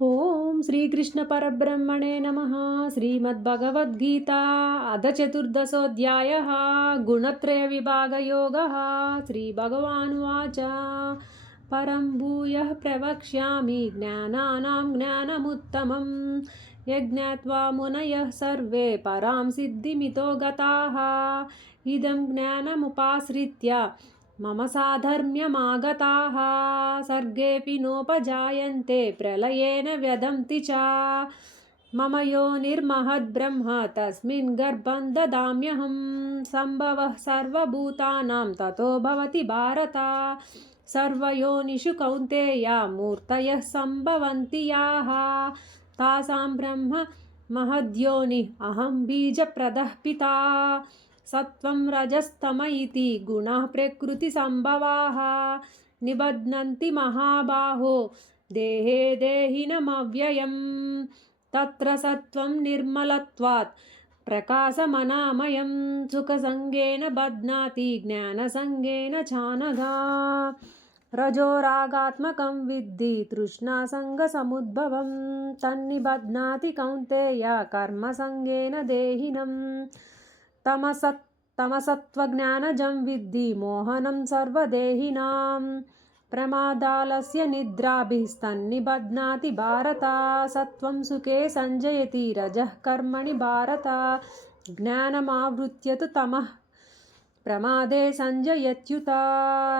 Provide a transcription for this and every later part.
ఓం శ్రీకృష్ణ పరబ్రహ్మణే నమః. శ్రీమద్భగవద్గీత అథ చతుర్దశోऽధ్యాయः. గుణత్రయ విభాగయోగः. శ్రీభగవానువాచ పరం భూయః ప్రవక్ష్యామి జ్ఞానానాం జ్ఞానముత్తమం యజ్ఞాత్వా మునయః సర్వే పరాం సిద్ధిమితో గతాః ఇదం జ్ఞానముపాశ్రిత్య మమ సాధర్మ్యమాగతాః సర్గేऽपि నోపజాయంతే ప్రళయేన వ్యదంతి చ మమ యోనిర్మహద్బ్రహ్మ తస్మిన్ గర్భం దదామ్యహం సంభవః సర్వభూతానాం తతో భవతి భారత సర్వయోనిషు కౌంతేయ మూర్తయః సంభవంతి యాః తాసాం బ్రహ్మ మహద్యోని అహం బీజప్రదః పితా సత్వం రజస్తమ ఇతి గుణః ప్రకృతి సంభవాః నిబధ్నంతి మహాబాహో దేహే దేహినమవ్యయం తత్ర సత్వం నిర్మలత్వాత్ ప్రకాశమనామయం సుఖసంగేన బధ్నాతి జ్ఞానసంగేన చానఘా రజోరాగాత్మకం విద్ధి తృష్ణాసంగసముద్భవం తన్నిబధ్నాతి కౌంతేయ కర్మసంగేన దేహినం తమసత్వజ్ఞానజం విద్ధి మోహనం సర్వదేహినాం ప్రమాదాలస్య నిద్రాభిస్తన్నిబధ్నాతి భారత సత్వం సుఖే సంజయతి రజః కర్మణి భారత జ్ఞానమావృత్య తు తమః ప్రమాదే సంజయత్యుత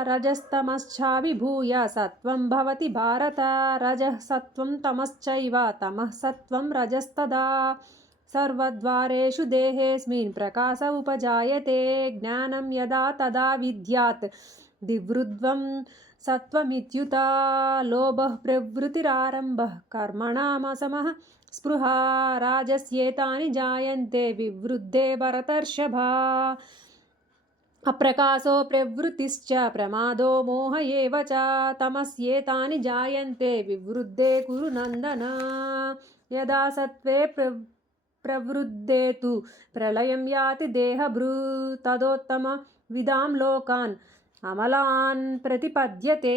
రజస్తమశ్చావిభూయ సత్వం భవతి భారత రజః సత్వం తమశ్చైవ తమః సత్వం రజస్తదా సర్వద్వారేషు దేహేస్మిన్ ప్రకాశ ఉపజాయతే జ్ఞానం యదా తదా విద్యాత్ దివృద్వం సత్వమిత్యుత లోభః ప్రవృత్తిరారంభః కర్మణామసమః స్పృహా రాజస్యేతాని జాయంతే వివృద్ధే భరతర్షభా అప్రకాశో ప్రవృత్తిశ్చ ప్రమాదో మోహ ఏవ చ తమస్యేతాని జాయంతే వివృద్ధే కురు నందన యదా సత్వే ప్రవృద్ధే తు ప్రళయం యాతి దేహభృత్ తదోత్తమ విదాం లోకాన్ అమలాన్ ప్రతిపద్యతే.